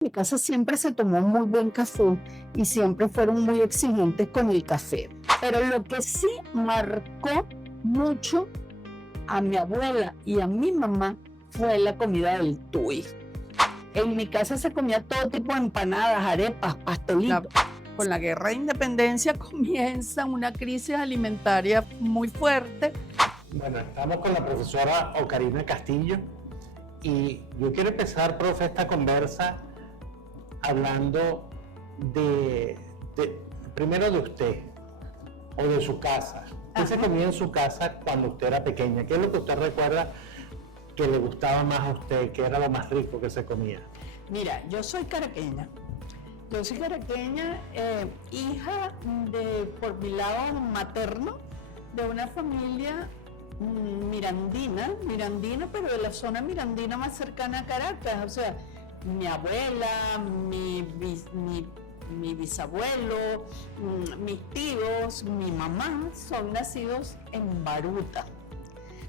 En mi casa siempre se tomó muy buen café y siempre fueron muy exigentes con el café. Pero lo que sí marcó mucho a mi abuela y a mi mamá fue la comida del Tui. En mi casa se comía todo tipo de empanadas, arepas, pastelitos. Con la guerra de independencia comienza una crisis alimentaria muy fuerte. Bueno, estamos con la profesora Ocarina Castillo y yo quiero empezar, profe, esta conversa hablando primero de usted o de su casa. ¿Qué se comía en su casa cuando usted era pequeña? ¿Qué es lo que usted recuerda que le gustaba más a usted, que era lo más rico que se comía? Mira, yo soy caraqueña. Yo soy caraqueña, hija por mi lado materno, de una familia mirandina, pero de la zona mirandina más cercana a Caracas. O sea, mi abuela, mi bisabuelo, mis tíos, mi mamá son nacidos en Baruta.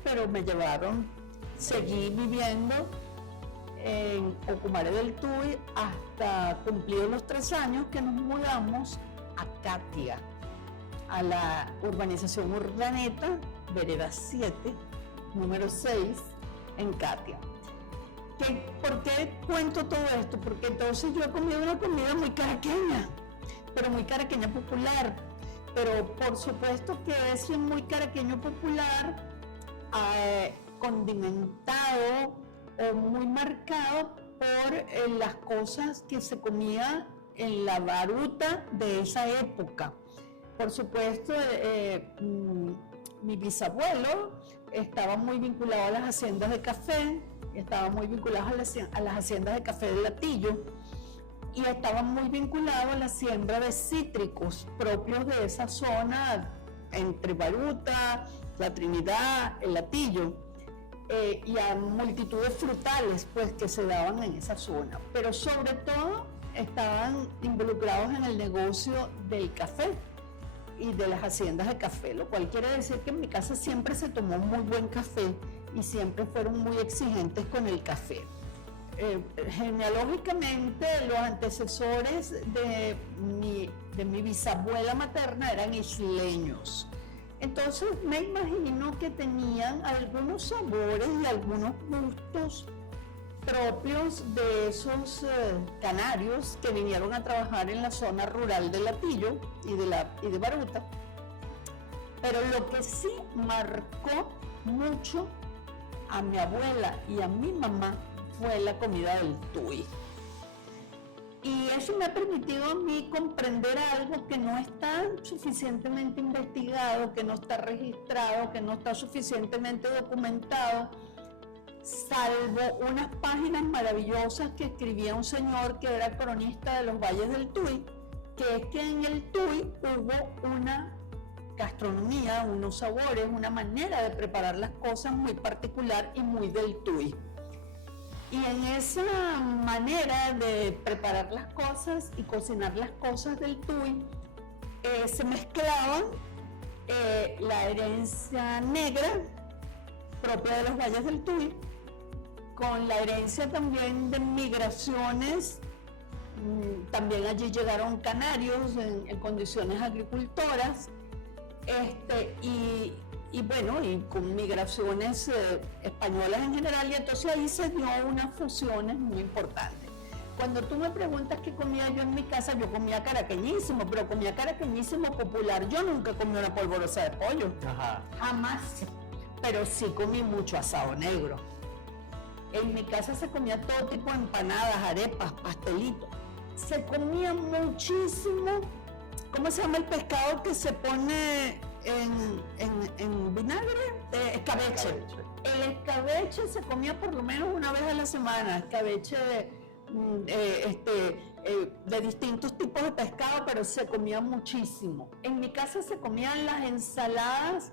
Pero me llevaron, seguí viviendo en Ocumare del Tuy hasta cumplidos los 3 años que nos mudamos a Catia, a la urbanización Urdaneta, vereda 7, número 6, en Catia. ¿Por qué cuento todo esto? Porque entonces yo he comido una comida muy caraqueña, pero muy caraqueña popular. Pero por supuesto que es muy caraqueño popular, condimentado o muy marcado por las cosas que se comía en la Baruta de esa época. Por supuesto, mi bisabuelo estaba muy vinculado a las haciendas de café, estaba muy vinculado a las haciendas de café de Latillo y estaba muy vinculado a la siembra de cítricos propios de esa zona entre Baruta, La Trinidad, el Latillo. Y a multitudes frutales pues, que se daban en esa zona, pero sobre todo estaban involucrados en el negocio del café y de las haciendas de café, lo cual quiere decir que en mi casa siempre se tomó muy buen café y siempre fueron muy exigentes con el café. Genealógicamente los antecesores de mi bisabuela materna eran isleños. Entonces me imagino que tenían algunos sabores y algunos gustos propios de esos canarios que vinieron a trabajar en la zona rural de Latillo y de Baruta. Pero lo que sí marcó mucho a mi abuela y a mi mamá fue la comida del Tui. Y eso me ha permitido a mí comprender algo que no está suficientemente investigado, que no está registrado, que no está suficientemente documentado, salvo unas páginas maravillosas que escribía un señor que era cronista de los valles del Tuy, que es que en el Tuy hubo una gastronomía, unos sabores, una manera de preparar las cosas muy particular y muy del Tuy. Y en esa manera de preparar las cosas y cocinar las cosas del Tuy, se mezclaban la herencia negra propia de los valles del Tuy con la herencia también de migraciones. También allí llegaron canarios en condiciones agricultoras, y bueno, y con migraciones españolas en general, y entonces ahí se dio unas fusiones muy importantes. Cuando tú me preguntas qué comía yo en mi casa, yo comía caraqueñísimo, pero comía caraqueñísimo popular. Yo nunca comí una polvorosa de pollo, jamás, pero sí comí mucho asado negro. En mi casa se comía todo tipo de empanadas, arepas, pastelitos. Se comía muchísimo, ¿cómo se llama el pescado que se pone en vinagre? Escabeche. El escabeche se comía por lo menos una vez a la semana, escabeche de distintos tipos de pescado, pero se comía muchísimo. En mi casa se comían las ensaladas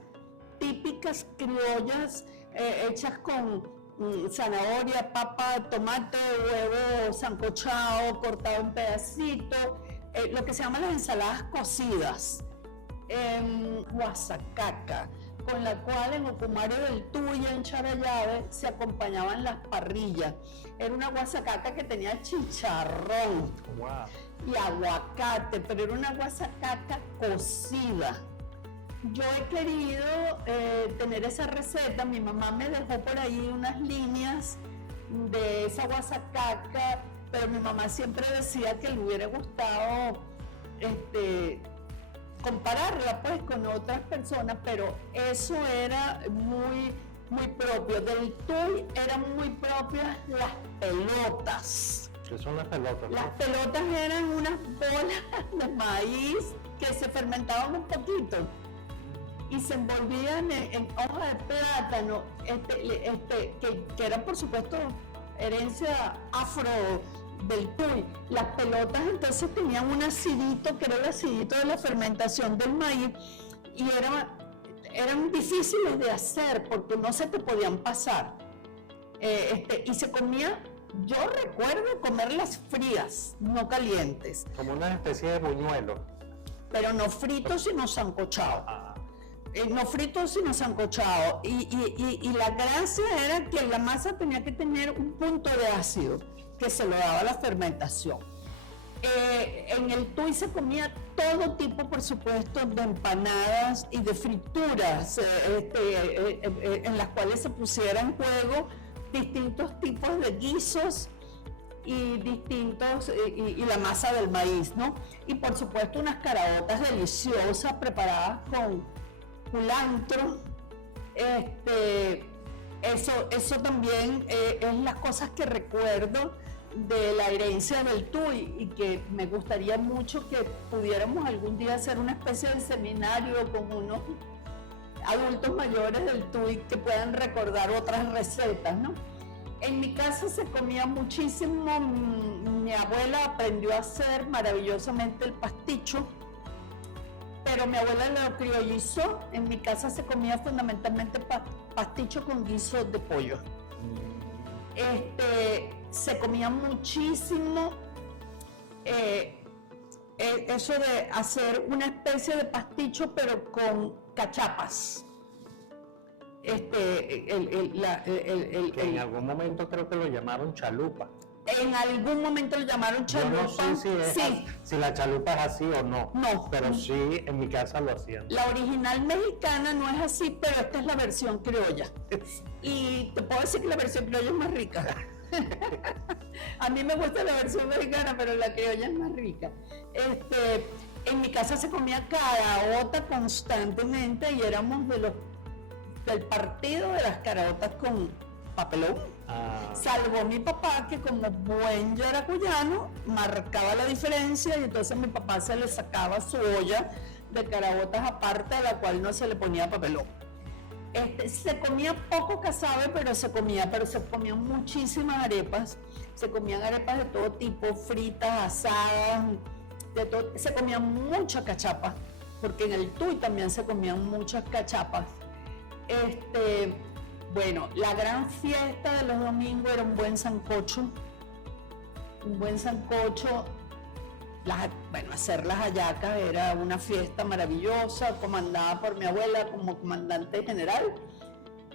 típicas criollas hechas con zanahoria, papa, tomate, huevo sancochado, cortado en pedacitos, lo que se llaman las ensaladas cocidas, guasacaca, con la cual en Ocumario del Tuy, en Charallave, se acompañaban las parrillas. Era una guasacaca que tenía chicharrón Wow. y aguacate, pero era una guasacaca cocida. Yo he querido tener esa receta. Mi mamá me dejó por ahí unas líneas de esa guasacaca, pero mi mamá siempre decía que le hubiera gustado compararla pues con otras personas, pero eso era muy, muy propio. Del Tuy eran muy propias las pelotas. ¿Qué son las pelotas? Las pelotas eran unas bolas de maíz que se fermentaban un poquito y se envolvían en hoja de plátano, que era por supuesto herencia afro del Tuy. Las pelotas entonces tenían un acidito, que era el acidito de la fermentación del maíz, y eran difíciles de hacer porque no se te podían pasar. Y se comía, yo recuerdo comerlas frías, no calientes, Como una especie de buñuelo. pero no fritos sino sancochados. No fritos sino sancochados. Y la gracia era que la masa tenía que tener un punto de ácido que se lo daba la fermentación. En el Tuy se comía todo tipo, por supuesto, de empanadas y de frituras, en las cuales se pusiera en juego distintos tipos de guisos y la masa del maíz, ¿no? Y por supuesto unas caraotas deliciosas preparadas con culantro. Eso también es las cosas que recuerdo de la herencia del Tuy, y que me gustaría mucho que pudiéramos algún día hacer una especie de seminario con unos adultos mayores del Tuy que puedan recordar otras recetas, ¿no? En mi casa se comía muchísimo. Mi abuela aprendió a hacer maravillosamente el pasticho, pero mi abuela lo criollizó. En mi casa se comía fundamentalmente pasticho con guiso de pollo. Se comía muchísimo eso de hacer una especie de pasticho pero con cachapas. Que en algún momento creo que lo llamaron chalupa. En algún momento lo llamaron chalupa. Yo no sé si la chalupa es así o no. No. Pero sí, en mi casa lo hacían. La original mexicana no es así, pero esta es la versión criolla. Y te puedo decir que la versión criolla es más rica. A mí me gusta la versión mexicana, pero la criolla es más rica. En mi casa se comía caraota constantemente y éramos del partido de las caraotas con papelón. Salvo mi papá, que como buen yaracuyano marcaba la diferencia, y entonces mi papá se le sacaba su olla de caraotas aparte, a la cual no se le ponía papelón. Se comía poco casabe, pero se comían muchísimas arepas. Se comían arepas de todo tipo, fritas, asadas, de todo. Se comía mucha cachapa, porque en el Tuy también se comían muchas cachapas. Bueno, la gran fiesta de los domingos era un buen sancocho. Hacer las hallacas era una fiesta maravillosa, comandada por mi abuela como comandante general.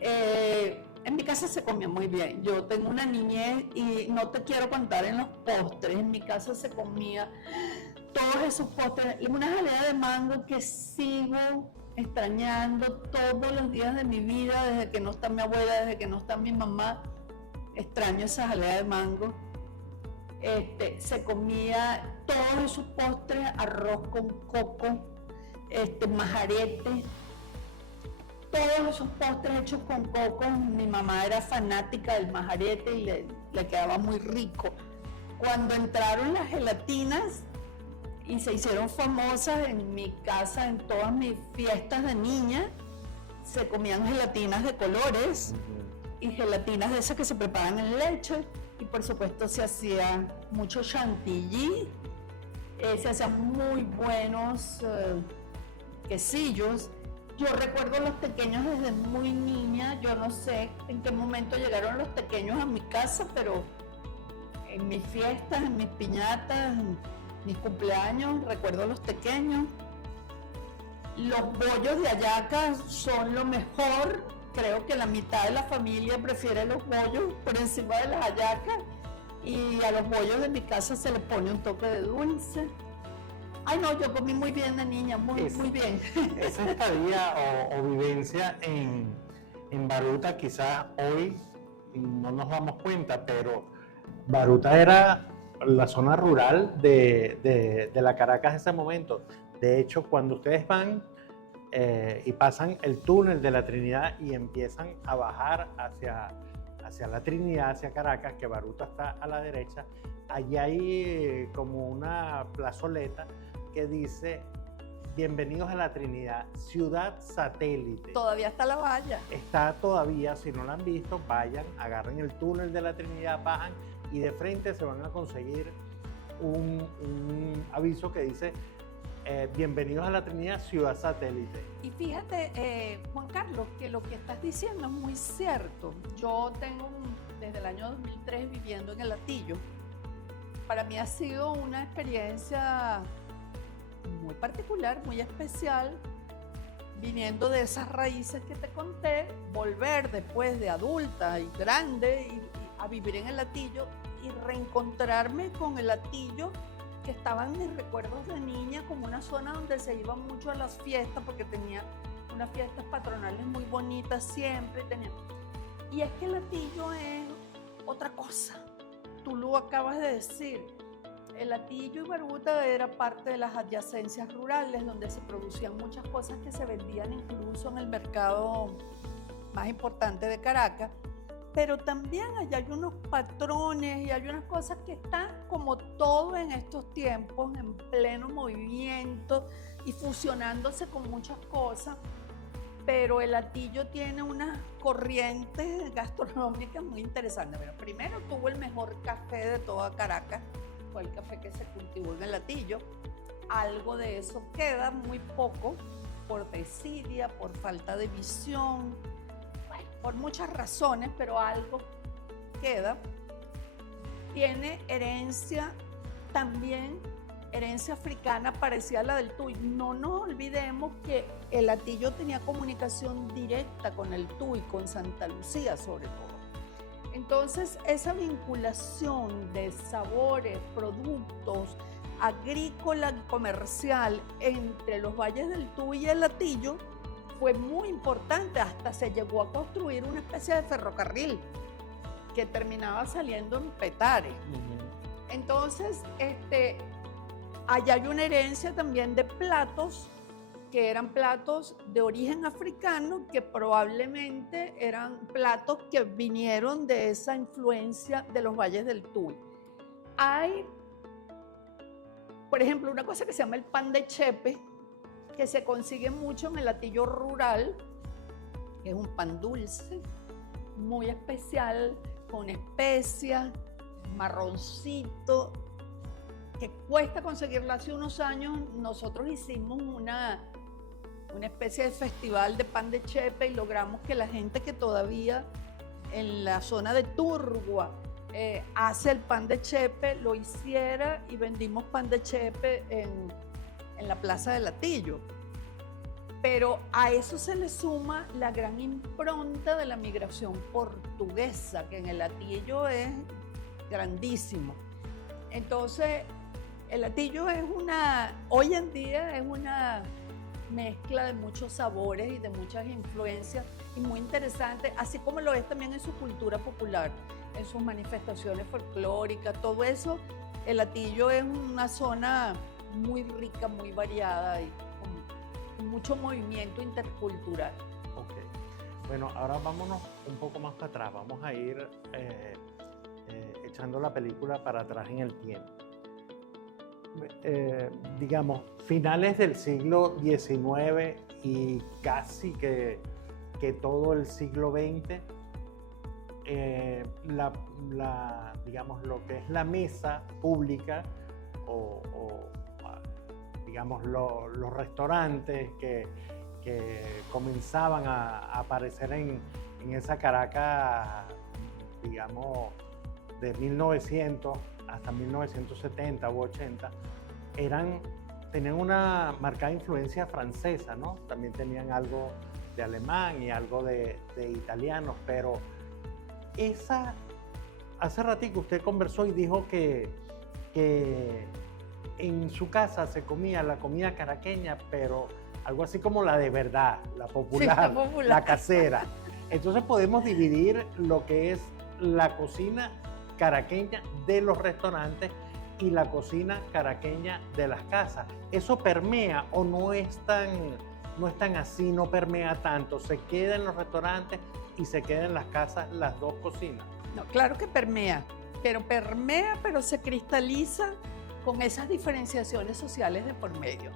En mi casa se comía muy bien. Yo tengo una niñez y no te quiero contar en los postres. En mi casa se comía todos esos postres. Una jalea de mango que sigo extrañando todos los días de mi vida, desde que no está mi abuela, desde que no está mi mamá. Extraño esa jalea de mango. Se comía todos esos postres, arroz con coco, majarete, todos esos postres hechos con coco. Mi mamá era fanática del majarete y le quedaba muy rico. Cuando entraron las gelatinas y se hicieron famosas en mi casa, en todas mis fiestas de niña, se comían gelatinas de colores y gelatinas de esas que se preparan en leche. Y por supuesto se hacía mucho chantilly, se hacían muy buenos quesillos. Yo recuerdo los tequeños desde muy niña. Yo no sé en qué momento llegaron los tequeños a mi casa, pero en mis fiestas, en mis piñatas, en mis cumpleaños, recuerdo los tequeños. Los bollos de hallaca son lo mejor. Creo que la mitad de la familia prefiere los bollos por encima de las hallacas. Y a los bollos de mi casa se le pone un toque de dulce. Ay, no, yo comí muy bien de niña, muy bien. Esa estadía o vivencia en Baruta, quizás hoy no nos damos cuenta, pero Baruta era la zona rural de la Caracas de ese momento. De hecho, cuando ustedes van y pasan el túnel de la Trinidad y empiezan a bajar hacia la Trinidad, hacia Caracas, que Baruta está a la derecha, allí hay como una plazoleta que dice: bienvenidos a la Trinidad, ciudad satélite. Todavía está la valla. Está todavía, si no la han visto, vayan, agarren el túnel de la Trinidad, bajan y de frente se van a conseguir un aviso que dice: bienvenidos a la Trinidad, ciudad satélite. Y fíjate, Juan Carlos, que lo que estás diciendo es muy cierto. Yo tengo desde el año 2003 viviendo en el Hatillo. Para mí ha sido una experiencia muy particular, muy especial, viniendo de esas raíces que te conté, volver después de adulta y grande a vivir en el Hatillo y reencontrarme con el Hatillo, que estaba en mis recuerdos de niña como una zona donde se iba mucho a las fiestas, porque tenía unas fiestas patronales muy bonitas siempre. Y es que el Hatillo es otra cosa. Tú lo acabas de decir. El Hatillo y Baruta era parte de las adyacencias rurales, donde se producían muchas cosas que se vendían incluso en el mercado más importante de Caracas. Pero también allá hay unos patrones y hay unas cosas que están, como todo en estos tiempos, en pleno movimiento y fusionándose con muchas cosas. Pero el Hatillo tiene unas corrientes gastronómicas muy interesantes. Pero primero tuvo el mejor café de toda Caracas, fue el café que se cultivó en el Hatillo. Algo de eso queda, muy poco, por desidia, por falta de visión, por muchas razones, pero algo queda. Tiene herencia también, herencia africana parecida a la del Tuy. No nos olvidemos que el Hatillo tenía comunicación directa con el Tuy, con Santa Lucía sobre todo. Entonces, esa vinculación de sabores, productos, agrícola y comercial entre los valles del Tuy y el Hatillo fue muy importante. Hasta se llegó a construir una especie de ferrocarril que terminaba saliendo en Petare. Entonces, allá hay una herencia también de platos que eran platos de origen africano, que probablemente eran platos que vinieron de esa influencia de los valles del Tuy. Hay, por ejemplo, una cosa que se llama el pan de chepe, que se consigue mucho en el Hatillo rural, que es un pan dulce, muy especial, con especias, marroncito, que cuesta conseguirlo. Hace unos años nosotros hicimos una especie de festival de pan de chepe y logramos que la gente que todavía en la zona de Turgua hace el pan de chepe, lo hiciera, y vendimos pan de chepe en la Plaza del Hatillo. Pero a eso se le suma la gran impronta de la migración portuguesa, que en el Hatillo es grandísimo. Entonces, el Hatillo hoy en día es una mezcla de muchos sabores y de muchas influencias, y muy interesante, así como lo es también en su cultura popular, en sus manifestaciones folclóricas, todo eso. El Hatillo es una zona muy rica, muy variada y con mucho movimiento intercultural. Ok. Bueno, ahora vámonos un poco más para atrás. Vamos a ir echando la película para atrás en el tiempo. Digamos, finales del siglo XIX y casi que todo el siglo XX, digamos, lo que es la mesa pública o digamos, los restaurantes que comenzaban a aparecer en esa Caracas, digamos, de 1900 hasta 1970 u 80, eran tenían una marcada influencia francesa, ¿no? También tenían algo de alemán y algo de italiano, pero hace ratito usted conversó y dijo que en su casa se comía la comida caraqueña, pero algo así como la de verdad, la popular, Sí, la popular. la casera. Entonces podemos dividir lo que es la cocina caraqueña de los restaurantes y la cocina caraqueña de las casas. ¿Eso permea o no es tan así, no permea tanto? ¿Se queda en los restaurantes y se queda en las casas las dos cocinas? No, claro que permea, pero se cristaliza con esas diferenciaciones sociales de por medio.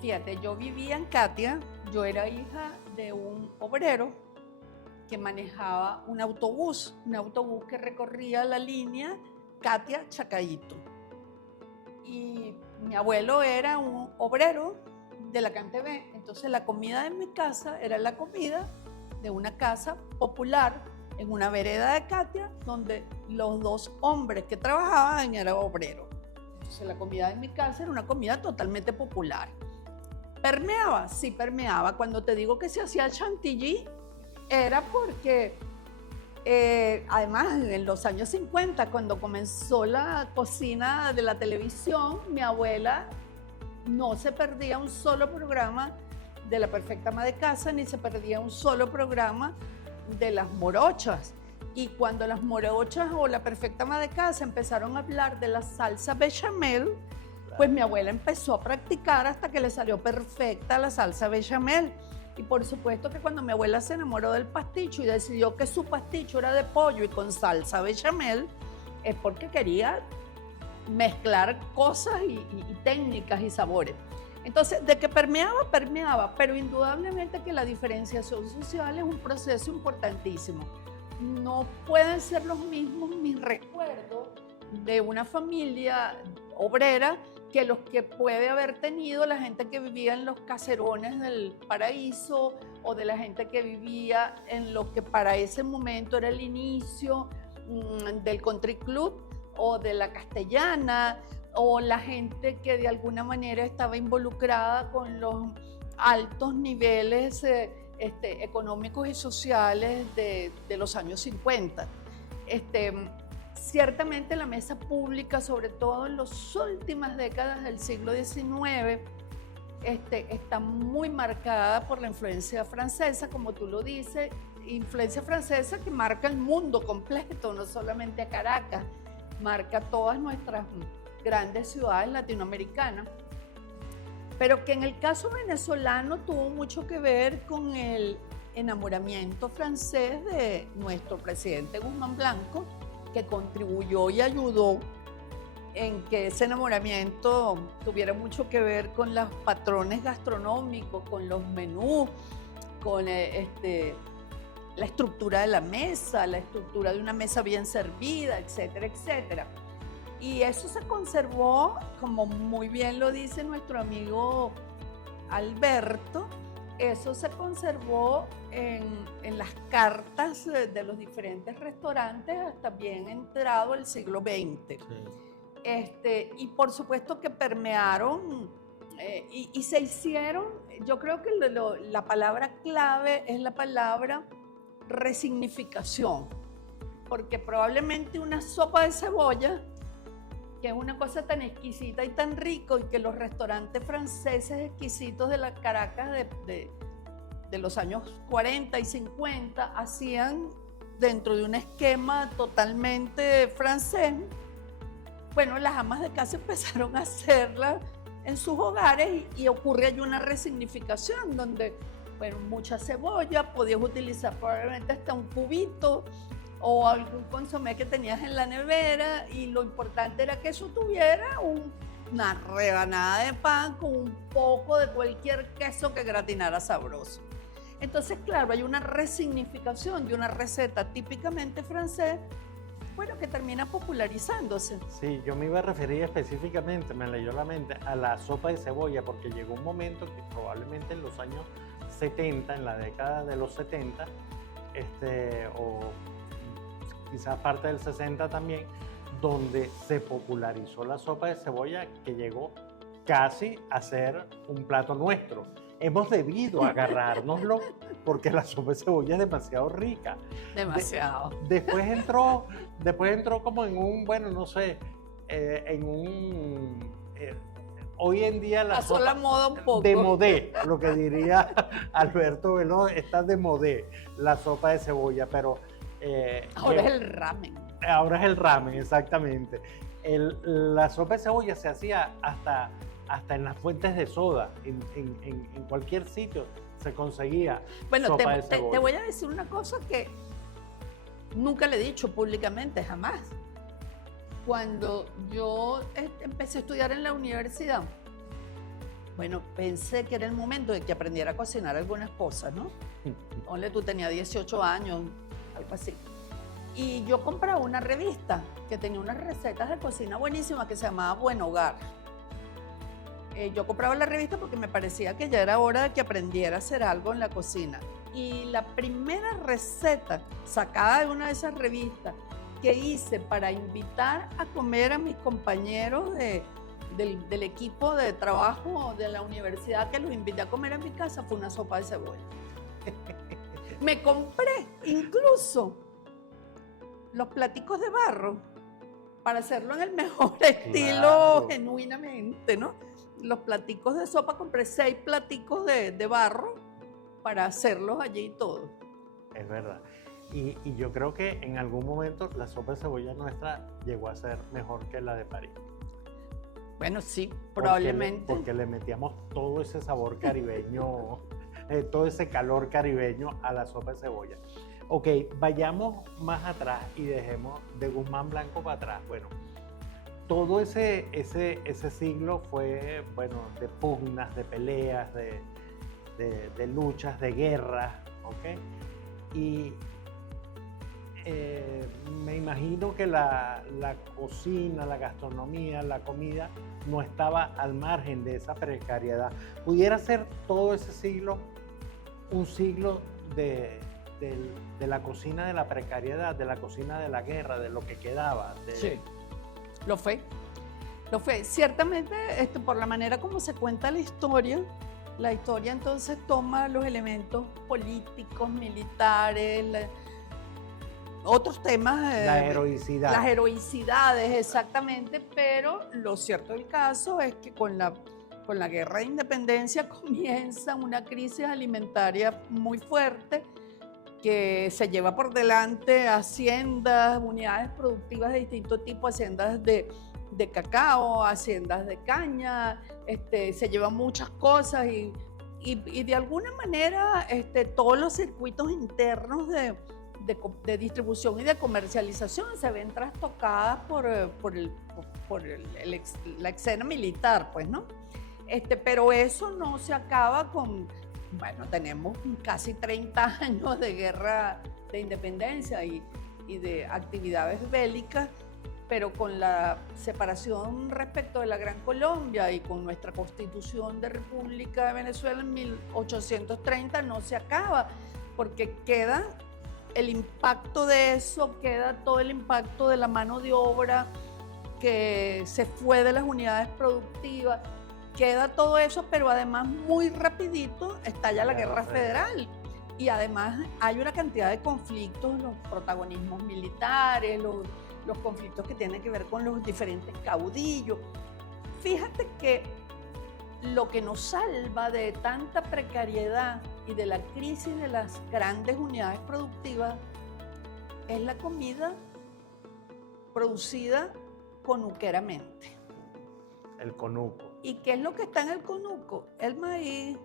Fíjate, yo vivía en Catia, yo era hija de un obrero que manejaba un autobús que recorría la línea Catia-Chacaíto. Y mi abuelo era un obrero de la CanTV, entonces la comida de mi casa era la comida de una casa popular en una vereda de Catia, donde los dos hombres que trabajaban eran obreros. Entonces la comida de mi casa era una comida totalmente popular. ¿Permeaba? Sí, permeaba. Cuando te digo que se hacía chantilly, era porque, además, en los años 50, cuando comenzó la cocina de la televisión, mi abuela no se perdía un solo programa de La Perfecta Ama de Casa, ni se perdía un solo programa de Las Morochas. Y cuando Las Morochas o La Perfecta Ama de Casa empezaron a hablar de la salsa bechamel, pues mi abuela empezó a practicar hasta que le salió perfecta la salsa bechamel. Y por supuesto que cuando mi abuela se enamoró del pasticho y decidió que su pasticho era de pollo y con salsa bechamel, es porque quería mezclar cosas y técnicas y sabores. Entonces, de que permeaba, permeaba, pero indudablemente que la diferenciación social es un proceso importantísimo. No pueden ser los mismos mis recuerdos de una familia obrera que los que puede haber tenido la gente que vivía en los caserones del Paraíso o de la gente que vivía en lo que para ese momento era el inicio del Country Club o de la Castellana, o la gente que de alguna manera estaba involucrada con los altos niveles económicos y sociales de los años 50. Ciertamente la mesa pública, sobre todo en las últimas décadas del siglo XIX, está muy marcada por la influencia francesa, como tú lo dices, influencia francesa que marca el mundo completo, no solamente a Caracas, marca todas nuestras grandes ciudades latinoamericanas, pero que en el caso venezolano tuvo mucho que ver con el enamoramiento francés de nuestro presidente Guzmán Blanco, que contribuyó y ayudó en que ese enamoramiento tuviera mucho que ver con los patrones gastronómicos, con los menús, con la estructura de la mesa, la estructura de una mesa bien servida, etcétera, etcétera. Y eso se conservó, como muy bien lo dice nuestro amigo Alberto, eso se conservó en las cartas de los diferentes restaurantes hasta bien entrado el siglo XX. Sí. Y por supuesto que permearon y se hicieron, yo creo que la palabra clave es la palabra resignificación, porque probablemente una sopa de cebolla, que es una cosa tan exquisita y tan rico, y que los restaurantes franceses exquisitos de la Caracas de los años 40 y 50 hacían dentro de un esquema totalmente francés. Bueno, las amas de casa empezaron a hacerla en sus hogares y ocurre allí una resignificación donde, bueno, mucha cebolla, podías utilizar probablemente hasta un cubito o algún consomé que tenías en la nevera, y lo importante era que eso tuviera una rebanada de pan con un poco de cualquier queso que gratinara sabroso. Entonces, claro, hay una resignificación de una receta típicamente francesa, bueno, que termina popularizándose. Sí, yo me iba a referir específicamente, me leyó la mente, a la sopa de cebolla, porque llegó un momento que probablemente en los años 70, en la década de los 70, o quizás parte del 60 también, donde se popularizó la sopa de cebolla, que llegó casi hacer un plato nuestro. Hemos debido agarrárnoslo porque la sopa de cebolla es demasiado rica. Demasiado. Después entró como en un, bueno, no sé, en un... hoy en día la Pasó sopa la moda un poco. de modé, lo que diría Alberto Veloz, está de modé la sopa de cebolla, pero... Ahora es el ramen. Ahora es el ramen, exactamente. La sopa de cebolla se hacía hasta en las fuentes de soda, en cualquier sitio se conseguía sopa de cebolla. Te voy a decir una cosa que nunca le he dicho públicamente, jamás. Cuando yo empecé a estudiar en la universidad, bueno, pensé que era el momento de que aprendiera a cocinar algunas cosas, ¿no? Ponle, tú tenías 18 años, algo así. Y yo compraba una revista que tenía unas recetas de cocina buenísimas que se llamaba Buen Hogar. Yo compraba la revista porque me parecía que ya era hora de que aprendiera a hacer algo en la cocina. Y la primera receta sacada de una de esas revistas que hice para invitar a comer a mis compañeros del equipo de trabajo de la universidad, que los invité a comer a mi casa, fue una sopa de cebolla. Me compré incluso los platicos de barro para hacerlo en el mejor estilo, genuinamente, ¿no? Los platicos de sopa, compré 6 platicos de barro para hacerlos allí y todo. Es verdad. Y yo creo que en algún momento la sopa de cebolla nuestra llegó a ser mejor que la de París. Bueno, sí, probablemente. Porque le metíamos todo ese sabor caribeño, todo ese calor caribeño a la sopa de cebolla. Ok, vayamos más atrás y dejemos de Guzmán Blanco para atrás. Bueno, todo ese siglo fue, bueno, de pugnas, de peleas, de luchas, de guerras, ¿ok? Y me imagino que la cocina, la gastronomía, la comida no estaba al margen de esa precariedad. ¿Pudiera ser todo ese siglo un siglo de la cocina de la precariedad, de la cocina de la guerra, de lo que quedaba? Sí, lo fue. Ciertamente, por la manera como se cuenta la historia entonces toma los elementos políticos, militares, otros temas. La heroicidad. Las heroicidades, exactamente, pero lo cierto del caso es que con la guerra de independencia comienza una crisis alimentaria muy fuerte que se lleva por delante haciendas, unidades productivas de distinto tipo, haciendas de cacao, haciendas de caña, se llevan muchas cosas y de alguna manera todos los circuitos internos de distribución y de comercialización se ven trastocadas por la escena militar, pues, ¿no? Pero eso no se acaba con, bueno, tenemos casi 30 años de guerra de independencia y de actividades bélicas, pero con la separación respecto de la Gran Colombia y con nuestra Constitución de República de Venezuela en 1830 no se acaba, porque queda el impacto de eso, queda todo el impacto de la mano de obra que se fue de las unidades productivas, queda todo eso, pero además muy rapidito estalla la guerra federal. Y además hay una cantidad de conflictos, los protagonismos militares, los conflictos que tienen que ver con los diferentes caudillos. Fíjate que lo que nos salva de tanta precariedad y de la crisis de las grandes unidades productivas es la comida producida conuqueramente. El conuco. ¿Y qué es lo que está en el conuco? El maíz,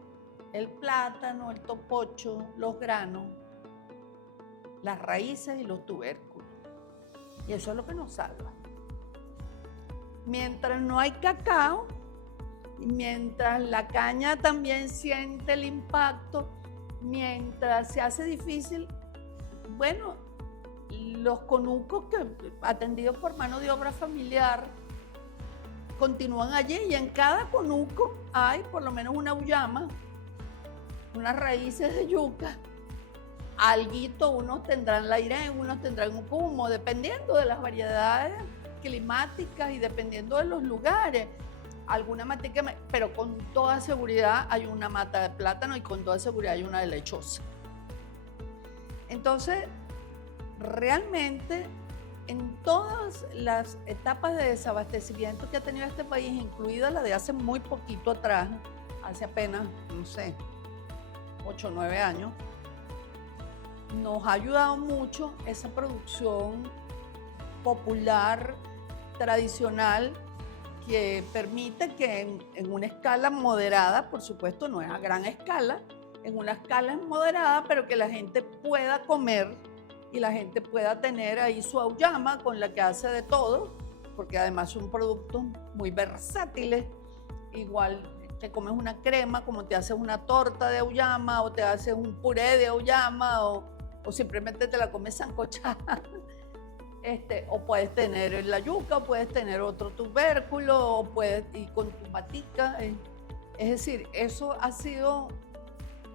el plátano, el topocho, los granos, las raíces y los tubérculos. Y eso es lo que nos salva. Mientras no hay cacao, y mientras la caña también siente el impacto, mientras se hace difícil, bueno, los conucos que atendidos por mano de obra familiar continúan allí y en cada conuco hay por lo menos una uyama, unas raíces de yuca, alguito, unos tendrán lairén, unos tendrán un cumo, dependiendo de las variedades climáticas y dependiendo de los lugares. alguna matica, pero con toda seguridad hay una mata de plátano y con toda seguridad hay una de lechosa. Entonces, realmente, en todas las etapas de desabastecimiento que ha tenido este país, incluida la de hace muy poquito atrás, hace apenas, no sé, 8 o 9 años, nos ha ayudado mucho esa producción popular, tradicional, que permite que en una escala moderada, por supuesto no es a gran escala, en una escala moderada, pero que la gente pueda comer y la gente pueda tener ahí su auyama con la que hace de todo, porque además son productos muy versátiles. Igual te comes una crema, como te haces una torta de auyama, o te haces un puré de auyama, o simplemente te la comes sancochada. O puedes tener la yuca, o puedes tener otro tubérculo, o puedes ir con tu matica. Es decir, eso ha sido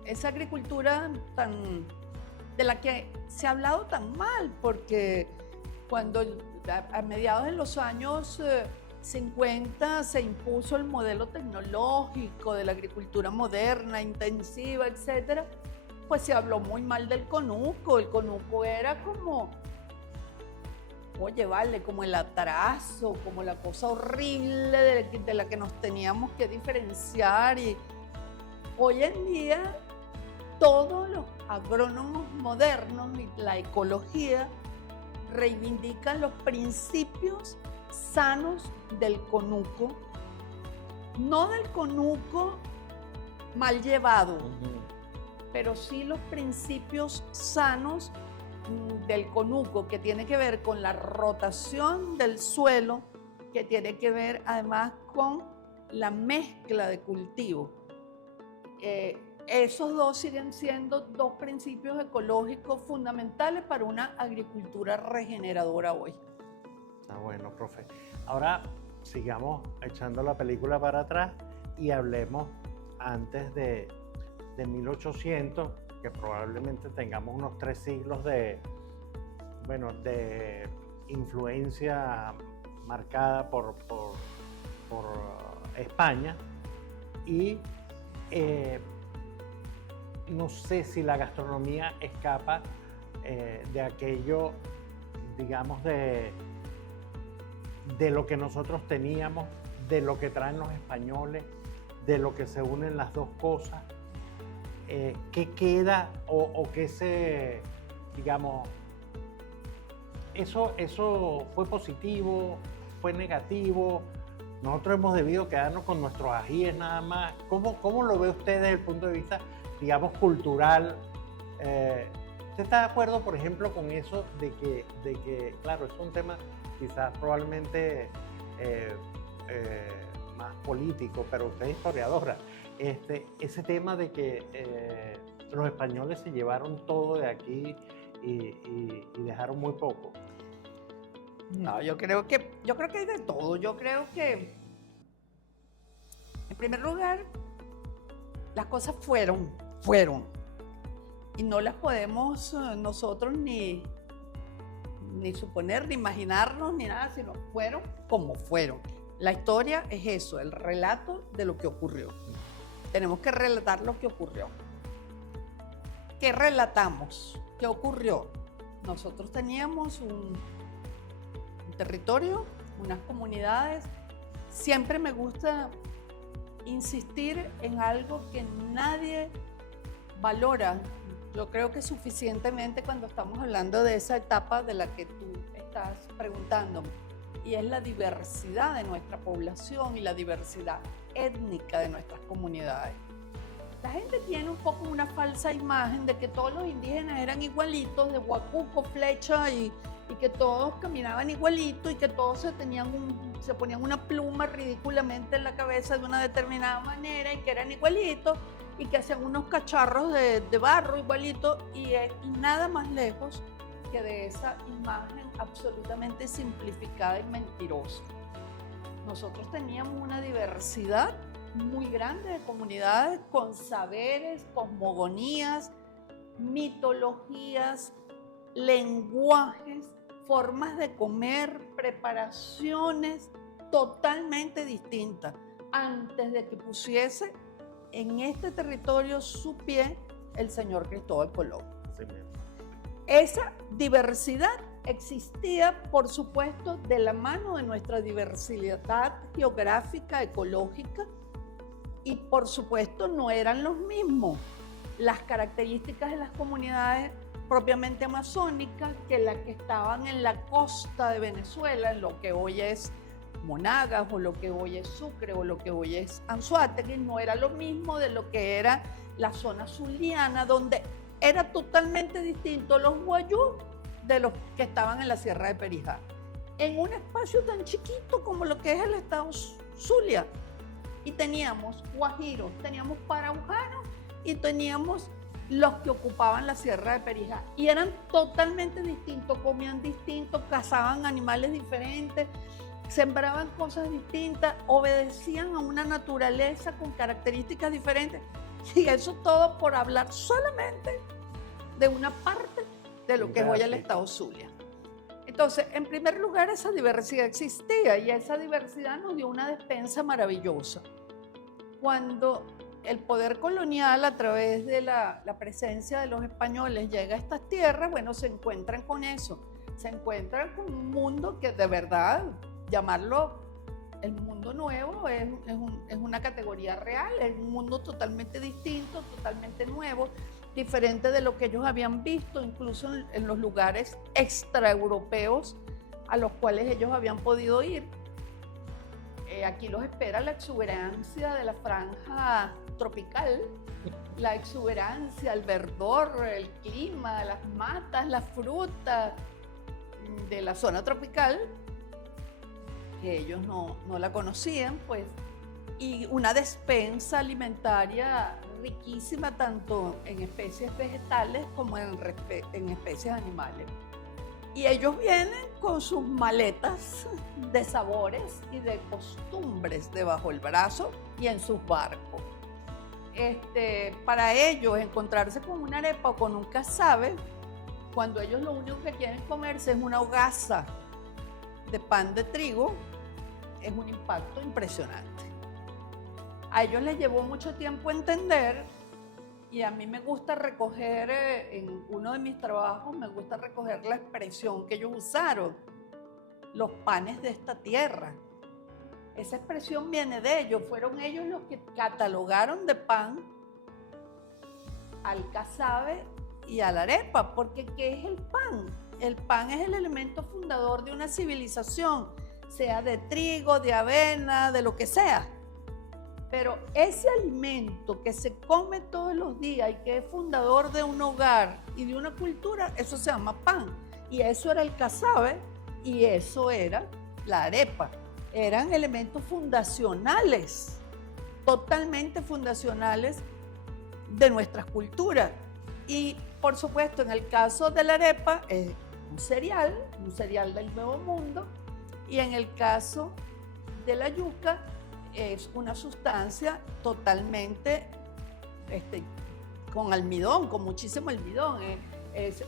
esa agricultura de la que se ha hablado tan mal, porque cuando a mediados de los años 50 se impuso el modelo tecnológico de la agricultura moderna, intensiva, etcétera, pues se habló muy mal del conuco. El conuco era como, oye, vale, como el atraso, como la cosa horrible de la que nos teníamos que diferenciar. Y hoy en día todos los agrónomos modernos y la ecología reivindican los principios sanos del conuco, no del conuco mal llevado, pero sí los principios sanos del conuco, que tiene que ver con la rotación del suelo, que tiene que ver además con la mezcla de cultivos. Esos dos siguen siendo dos principios ecológicos fundamentales para una agricultura regeneradora hoy. Está bueno, profe. Ahora sigamos echando la película para atrás y hablemos antes de 1800, que probablemente tengamos unos 3 siglos de influencia marcada por España. Y no sé si la gastronomía escapa de aquello, digamos, de lo que nosotros teníamos, de lo que traen los españoles, de lo que se unen las dos cosas. ¿Qué queda o qué se, digamos, eso fue positivo, fue negativo? Nosotros hemos debido quedarnos con nuestros ajíes nada más. ¿Cómo lo ve usted desde el punto de vista, digamos, cultural? ¿Usted está de acuerdo, por ejemplo, con eso de que claro, es un tema quizás probablemente más político, pero usted es historiadora, ese tema de que los españoles se llevaron todo de aquí y dejaron muy poco? No, yo creo que hay de todo. Yo creo que, en primer lugar, las cosas fueron, y no las podemos nosotros ni suponer, ni imaginarnos, ni nada, sino fueron como fueron. La historia es eso, el relato de lo que ocurrió. Tenemos que relatar lo que ocurrió. ¿Qué relatamos? ¿Qué ocurrió? Nosotros teníamos un territorio, unas comunidades. Siempre me gusta insistir en algo que nadie valora. Yo creo que suficientemente cuando estamos hablando de esa etapa de la que tú estás preguntando, y es la diversidad de nuestra población y la diversidad étnica de nuestras comunidades. La gente tiene un poco una falsa imagen de que todos los indígenas eran igualitos, de guacuco, flecha, y que todos caminaban igualito, y que todos se ponían una pluma ridículamente en la cabeza de una determinada manera, y que eran igualitos, y que hacían unos cacharros de barro igualito, y nada más lejos que de esa imagen absolutamente simplificada y mentirosa. Nosotros teníamos una diversidad muy grande de comunidades con saberes, cosmogonías, mitologías, lenguajes, formas de comer, preparaciones totalmente distintas. antes de que pusiese en este territorio su pie el señor Cristóbal Colón. Así mismo. Esa diversidad existía, por supuesto, de la mano de nuestra diversidad geográfica, ecológica, y por supuesto no eran los mismos las características de las comunidades propiamente amazónicas que las que estaban en la costa de Venezuela, en lo que hoy es Monagas, o lo que hoy es Sucre, o lo que hoy es Anzoátegui. No era lo mismo de lo que era la zona zuliana, donde era totalmente distinto los guayú de los que estaban en la Sierra de Perijá, en un espacio tan chiquito como lo que es el estado Zulia. Y teníamos guajiros, teníamos paraujanos y teníamos los que ocupaban la Sierra de Perijá. Y eran totalmente distintos, comían distinto, cazaban animales diferentes, sembraban cosas distintas, obedecían a una naturaleza con características diferentes. Y eso todo por hablar solamente de una parte de lo que es hoy el estado Zulia. Entonces, en primer lugar, esa diversidad existía y esa diversidad nos dio una despensa maravillosa. Cuando el poder colonial, a través de la presencia de los españoles, llega a estas tierras, bueno, se encuentran con eso. Se encuentran con un mundo que de verdad, llamarlo el mundo nuevo es una categoría real, es un mundo totalmente distinto, totalmente nuevo, diferente de lo que ellos habían visto, incluso en los lugares extraeuropeos a los cuales ellos habían podido ir. Aquí los espera la exuberancia de la franja tropical, la exuberancia, el verdor, el clima, las matas, la fruta de la zona tropical, que ellos no la conocían, pues, y una despensa alimentaria riquísima tanto en especies vegetales como en especies animales. Y ellos vienen con sus maletas de sabores y de costumbres debajo del brazo y en sus barcos. Para ellos, encontrarse con una arepa o con un casabe, cuando ellos lo único que quieren comerse es una hogaza de pan de trigo, es un impacto impresionante. A ellos les llevó mucho tiempo entender, y a mí me gusta recoger, en uno de mis trabajos, me gusta recoger la expresión que ellos usaron, los panes de esta tierra. Esa expresión viene de ellos, fueron ellos los que catalogaron de pan al casabe y a la arepa, porque ¿qué es el pan? El pan es el elemento fundador de una civilización, sea de trigo, de avena, de lo que sea. Pero ese alimento que se come todos los días y que es fundador de un hogar y de una cultura, eso se llama pan. Y eso era el casabe y eso era la arepa. Eran elementos fundacionales, totalmente fundacionales de nuestras culturas. Y por supuesto, en el caso de la arepa, es un cereal del Nuevo Mundo, y en el caso de la yuca, es una sustancia totalmente con almidón, con muchísimo almidón. Es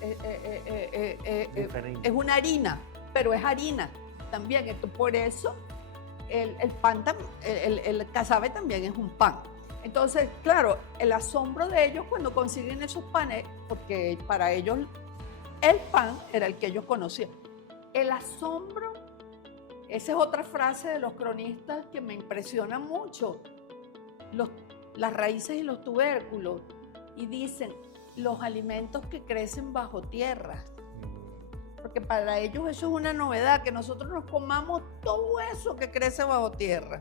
una harina, pero es harina también. Por eso el casabe también es un pan. Entonces, claro, el asombro de ellos cuando consiguen esos panes, porque para ellos el pan era el que ellos conocían. El asombro, esa es otra frase de los cronistas que me impresiona mucho, las raíces y los tubérculos, y dicen los alimentos que crecen bajo tierra, porque para ellos eso es una novedad, que nosotros nos comamos todo eso que crece bajo tierra.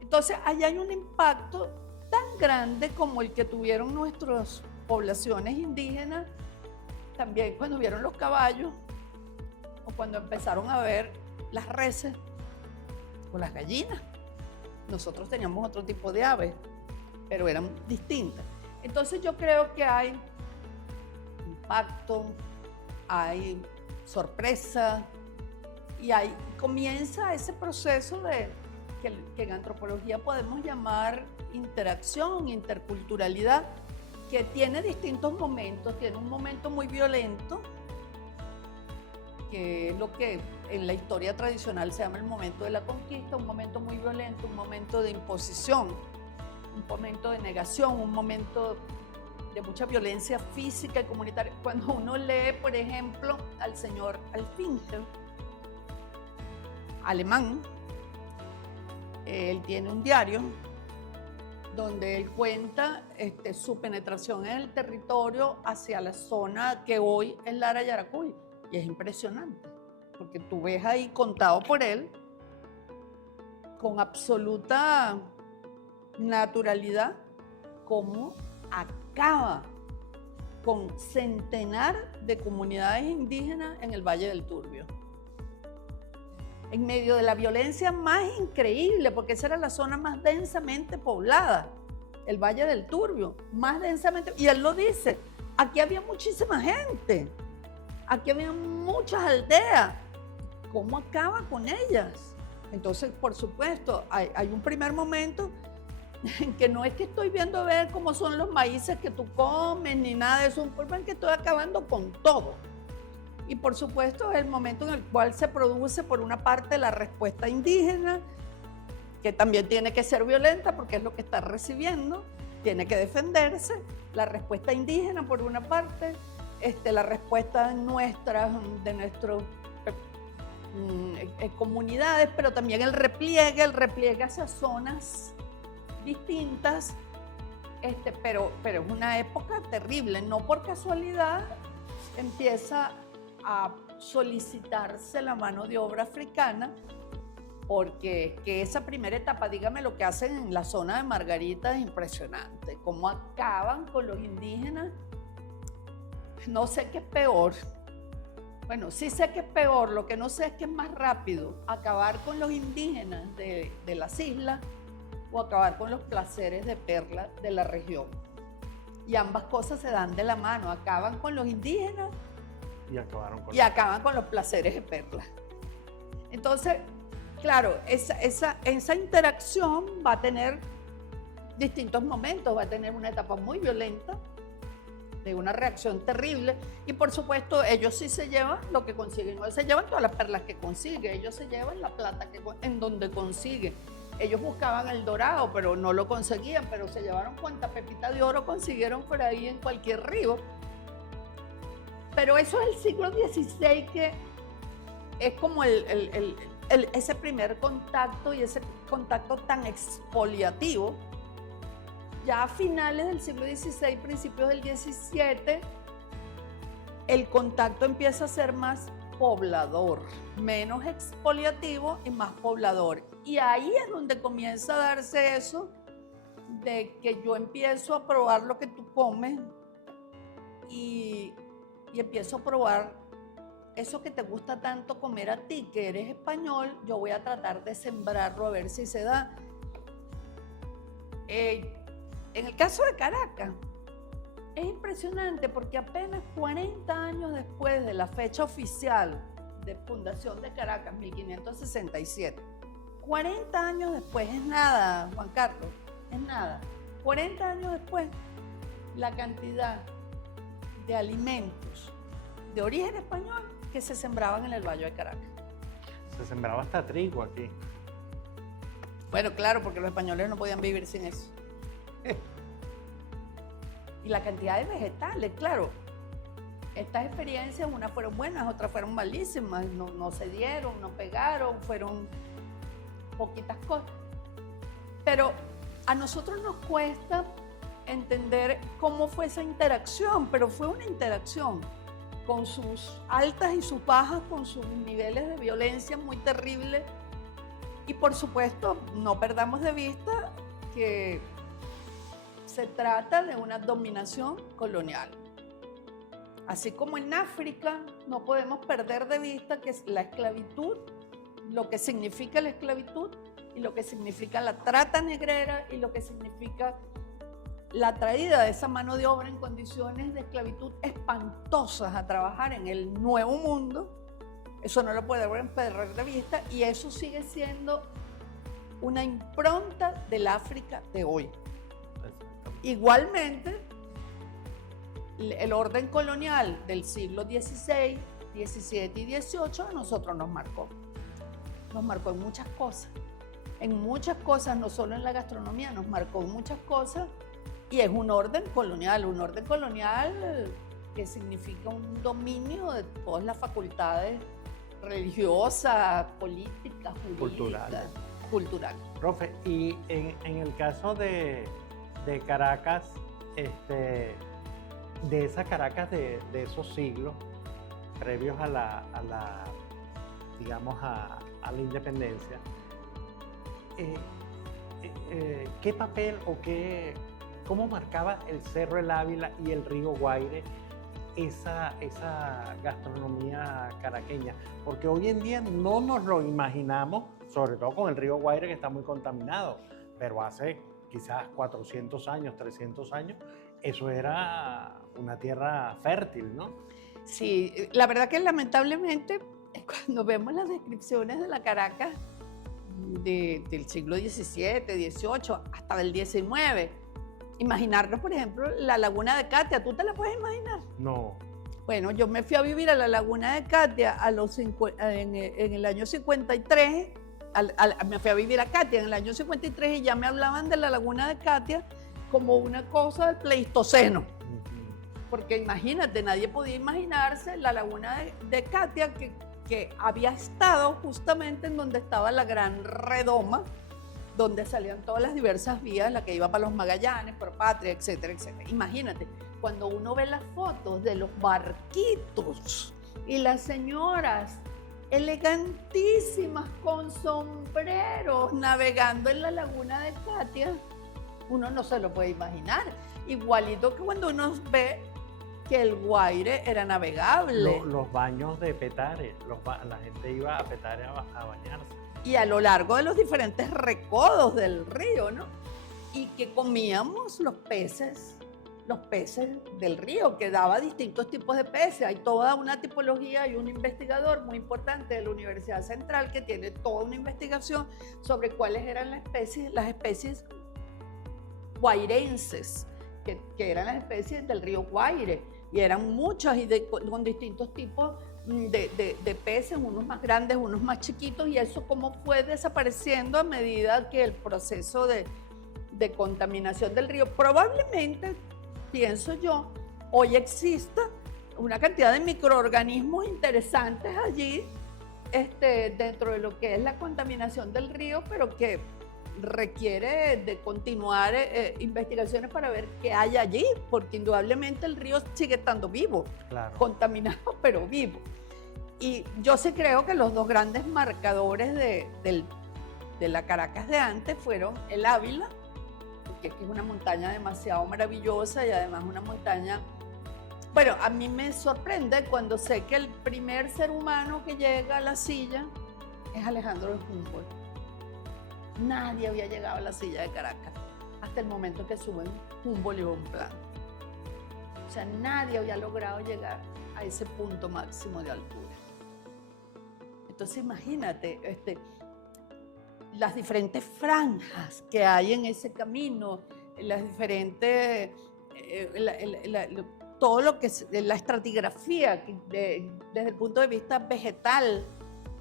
Entonces, allá hay un impacto tan grande como el que tuvieron nuestras poblaciones indígenas, también cuando vieron los caballos, o cuando empezaron a ver las reses o las gallinas. Nosotros teníamos otro tipo de aves, pero eran distintas. Entonces yo creo que hay impacto, hay sorpresa, y ahí comienza ese proceso que en antropología podemos llamar interacción, interculturalidad, que tiene distintos momentos. Tiene un momento muy violento, que es lo que en la historia tradicional se llama el momento de la conquista, un momento muy violento, un momento de imposición, un momento de negación, un momento de mucha violencia física y comunitaria. Cuando uno lee, por ejemplo, al señor Alfinger, alemán, él tiene un diario donde él cuenta su penetración en el territorio hacia la zona que hoy es Lara Yaracuy. Y es impresionante, porque tú ves ahí contado por él con absoluta naturalidad cómo acaba con centenar de comunidades indígenas en el Valle del Turbio. En medio de la violencia más increíble, porque esa era la zona más densamente poblada, el Valle del Turbio, más densamente, y él lo dice, aquí había muchísima gente, aquí había muchas aldeas, ¿cómo acaba con ellas? Entonces, por supuesto, hay un primer momento en que no es que estoy viendo a ver cómo son los maíces que tú comes, ni nada de eso, un problema en que estoy acabando con todo. Y por supuesto es el momento en el cual se produce por una parte la respuesta indígena, que también tiene que ser violenta porque es lo que está recibiendo, tiene que defenderse, la respuesta indígena por una parte, la respuesta de nuestras comunidades, pero también el repliegue hacia zonas distintas, pero es una época terrible, no por casualidad empieza a solicitarse la mano de obra africana, porque que esa primera etapa, dígame lo que hacen en la zona de Margarita es impresionante, cómo acaban con los indígenas, no sé qué es peor, bueno, sí sé que es peor, lo que no sé es que es más rápido, acabar con los indígenas de las islas o acabar con los placeres de perla de la región. Y ambas cosas se dan de la mano, acaban con los indígenas y acaban con los placeres de perla. Entonces, claro, esa interacción va a tener distintos momentos, va a tener una etapa muy violenta, de una reacción terrible, y por supuesto ellos sí se llevan lo que consiguen, no se llevan todas las perlas que consiguen, ellos se llevan la plata en donde consiguen. Ellos buscaban el dorado, pero no lo conseguían, pero se llevaron cuanta pepita de oro consiguieron por ahí en cualquier río. Pero eso es el siglo XVI, que es como ese primer contacto y ese contacto tan expoliativo. Ya a finales del siglo XVI, principios del XVII, el contacto empieza a ser más poblador, menos expoliativo y más poblador. Y ahí es donde comienza a darse eso de que yo empiezo a probar lo que tú comes y empiezo a probar eso que te gusta tanto comer a ti, que eres español, yo voy a tratar de sembrarlo a ver si se da. En el caso de Caracas, es impresionante porque apenas 40 años después de la fecha oficial de fundación de Caracas, 1567, 40 años después, es nada, Juan Carlos, es nada. 40 años después, la cantidad de alimentos de origen español que se sembraban en el Valle de Caracas. Se sembraba hasta trigo aquí. Bueno, claro, porque los españoles no podían vivir sin eso. Y la cantidad de vegetales, claro. Estas experiencias, unas fueron buenas, otras fueron malísimas, no se dieron, no pegaron, fueron poquitas cosas. Pero a nosotros nos cuesta entender cómo fue esa interacción, pero fue una interacción con sus altas y sus bajas, con sus niveles de violencia muy terribles. Y por supuesto, no perdamos de vista que se trata de una dominación colonial. Así como en África, no podemos perder de vista que la esclavitud, lo que significa la esclavitud y lo que significa la trata negrera y lo que significa la traída de esa mano de obra en condiciones de esclavitud espantosas a trabajar en el nuevo mundo, eso no lo podemos perder de vista, y eso sigue siendo una impronta del África de hoy. Igualmente, el orden colonial del siglo XVI, 17 y 18 a nosotros nos marcó. Nos marcó en muchas cosas. En muchas cosas, no solo en la gastronomía, nos marcó en muchas cosas. Y es un orden colonial que significa un dominio de todas las facultades religiosas, políticas, jurídicas, culturales. Profe, y en el caso de Caracas, de esa Caracas de esos siglos previos a la digamos, a la independencia, ¿qué papel o cómo marcaba el Cerro El Ávila y el río Guaire esa gastronomía caraqueña? Porque hoy en día no nos lo imaginamos, sobre todo con el río Guaire, que está muy contaminado, pero hace quizás 400 años, 300 años, eso era una tierra fértil, ¿no? Sí, la verdad que lamentablemente cuando vemos las descripciones de la Caracas del siglo XVII, XVIII, hasta del XIX, imaginarnos, por ejemplo, la laguna de Catia, ¿tú te la puedes imaginar? No. Bueno, yo me fui a vivir a la laguna de Catia en el año 53, me fui a vivir a Catia en el año 53 y ya me hablaban de la laguna de Catia como una cosa del Pleistoceno. Porque imagínate, nadie podía imaginarse la laguna de Catia que había estado justamente en donde estaba la gran redoma, donde salían todas las diversas vías, la que iba para los Magallanes, por Patria, etcétera, etcétera. Imagínate, cuando uno ve las fotos de los barquitos y las señoras elegantísimas con sombreros navegando en la laguna de Catia, uno no se lo puede imaginar. Igualito que cuando uno ve que el Guaire era navegable. Los baños de Petare, la gente iba a Petare a bañarse. Y a lo largo de los diferentes recodos del río, ¿no? Y que comíamos los peces del río, que daba distintos tipos de peces. Hay toda una tipología, hay un investigador muy importante de la Universidad Central que tiene toda una investigación sobre cuáles eran las especies guairenses, que eran las especies del río Guaire, y eran muchas y con distintos tipos de peces, unos más grandes, unos más chiquitos, y eso cómo fue desapareciendo a medida que el proceso de contaminación del río, probablemente, pienso yo, hoy exista una cantidad de microorganismos interesantes allí dentro de lo que es la contaminación del río, pero que requiere de continuar investigaciones para ver qué hay allí, porque indudablemente el río sigue estando vivo, claro, contaminado, pero vivo. Y yo sí creo que los dos grandes marcadores de la Caracas de antes fueron el Ávila, que es una montaña demasiado maravillosa y además una montaña... Bueno, a mí me sorprende cuando sé que el primer ser humano que llega a la silla es Alejandro de Humboldt. Nadie había llegado a la silla de Caracas hasta el momento que suben Humboldt y Bonpland. O sea, nadie había logrado llegar a ese punto máximo de altura. Entonces imagínate las diferentes franjas que hay en ese camino, las diferentes, todo lo que es la estratigrafía desde el punto de vista vegetal,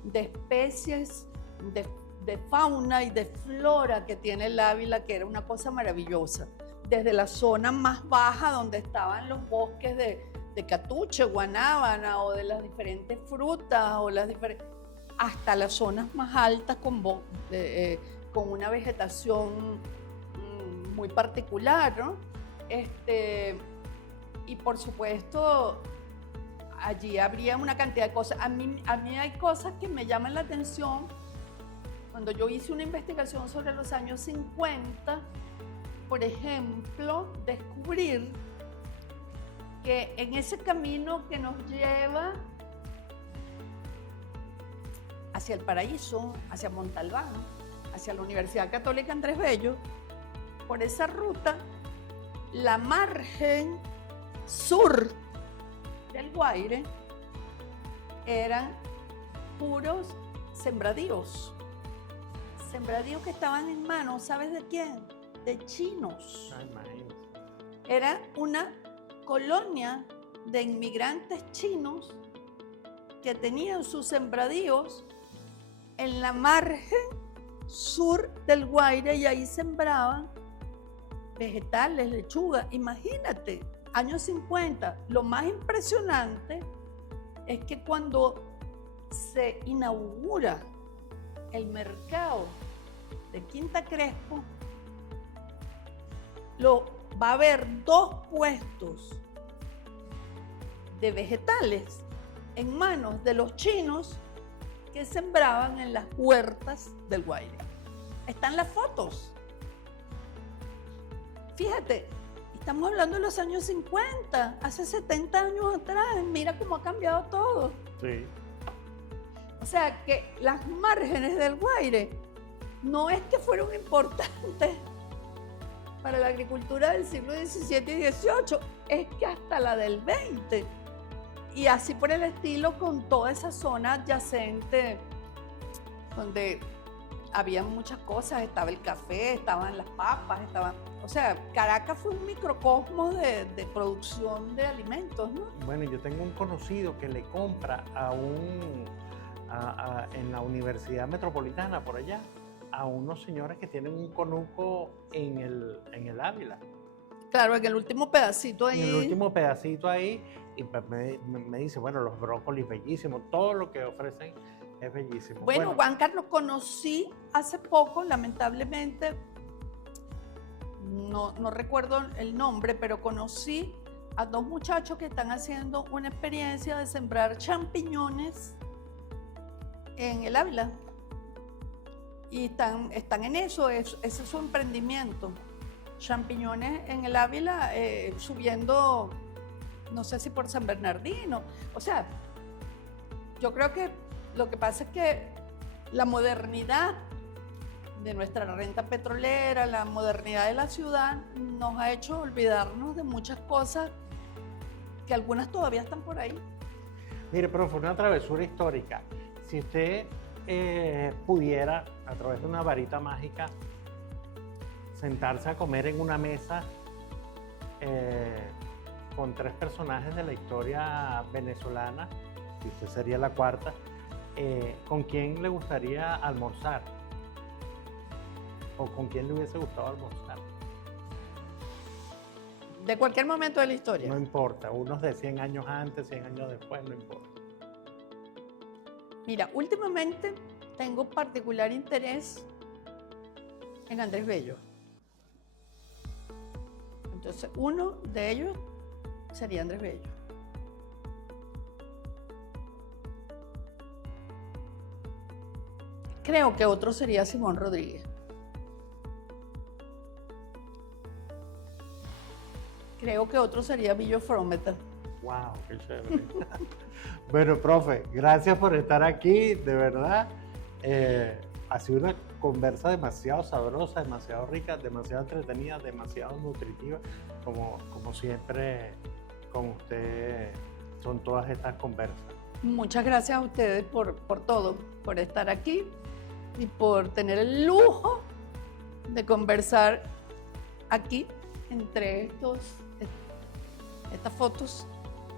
de especies, de fauna y de flora que tiene el Ávila, que era una cosa maravillosa. Desde la zona más baja, donde estaban los bosques de catuche, guanábana, o de las diferentes frutas, o hasta las zonas más altas con una vegetación muy particular, ¿no? Y por supuesto, allí habría una cantidad de cosas. A mí hay cosas que me llaman la atención. Cuando yo hice una investigación sobre los años 50, por ejemplo, descubrir que en ese camino que nos lleva hacia el Paraíso, hacia Montalbán, hacia la Universidad Católica Andrés Bello, por esa ruta, la margen sur del Guaire eran puros sembradíos. Sembradíos que estaban en manos, ¿sabes de quién? De chinos. Era una colonia de inmigrantes chinos que tenían sus sembradíos en la margen sur del Guaire y ahí sembraban vegetales, lechuga. Imagínate, años 50. Lo más impresionante es que cuando se inaugura el mercado de Quinta Crespo, va a haber 2 puestos de vegetales en manos de los chinos que sembraban en las huertas del Guaire. Están las fotos. Fíjate, estamos hablando de los años 50, hace 70 años atrás. Mira cómo ha cambiado todo. Sí. O sea que las márgenes del Guaire no es que fueron importantes para la agricultura del siglo XVII y XVIII, es que hasta la del XX. Y así por el estilo, con toda esa zona adyacente donde había muchas cosas, estaba el café, estaban las papas, o sea, Caracas fue un microcosmos de producción de alimentos, ¿no? Bueno, yo tengo un conocido que le compra en la Universidad Metropolitana, por allá, a unos señores que tienen un conuco en el Ávila. Claro, en el último pedacito ahí. En el último pedacito ahí, y me dice, bueno, los brócolis bellísimos, todo lo que ofrecen es bellísimo. Bueno, Juan Carlos, conocí hace poco, lamentablemente, no recuerdo el nombre, pero conocí a 2 muchachos que están haciendo una experiencia de sembrar champiñones en el Ávila. Y están en eso, ese es su emprendimiento. Champiñones en el Ávila, subiendo, no sé si por San Bernardino. O sea, yo creo que lo que pasa es que la modernidad de nuestra renta petrolera, la modernidad de la ciudad, nos ha hecho olvidarnos de muchas cosas que algunas todavía están por ahí. Mire, pero fue una travesura histórica. Si usted pudiera, a través de una varita mágica, sentarse a comer en una mesa con 3 personajes de la historia venezolana, y usted sería la 4ª, ¿con quién le gustaría almorzar? ¿O con quién le hubiese gustado almorzar? De cualquier momento de la historia. No importa, unos de 100 años antes, 100 años después, no importa. Mira, últimamente tengo particular interés en Andrés Bello. Entonces, uno de ellos sería Andrés Bello. Creo que otro sería Simón Rodríguez. Creo que otro sería Billo Frometa. ¡Wow! ¡Qué chévere! Bueno, profe, gracias por estar aquí, de verdad. Ha sido una conversa demasiado sabrosa, demasiado rica, demasiado entretenida, demasiado nutritiva, como siempre con usted son todas estas conversas. Muchas gracias a ustedes por todo, por estar aquí y por tener el lujo de conversar aquí entre estas fotos,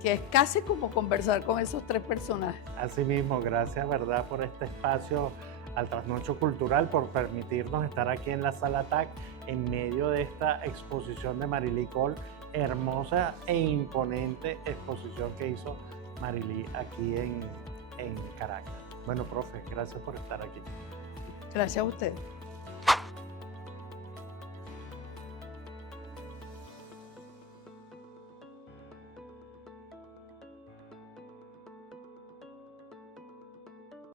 que es casi como conversar con esos 3 personajes. Así mismo, gracias, ¿verdad?, por este espacio al Trasnocho Cultural, por permitirnos estar aquí en la Sala TAC en medio de esta exposición de Marilí Coll, hermosa e imponente exposición que hizo Marilí aquí en Caracas. Bueno, profe, gracias por estar aquí. Gracias a usted.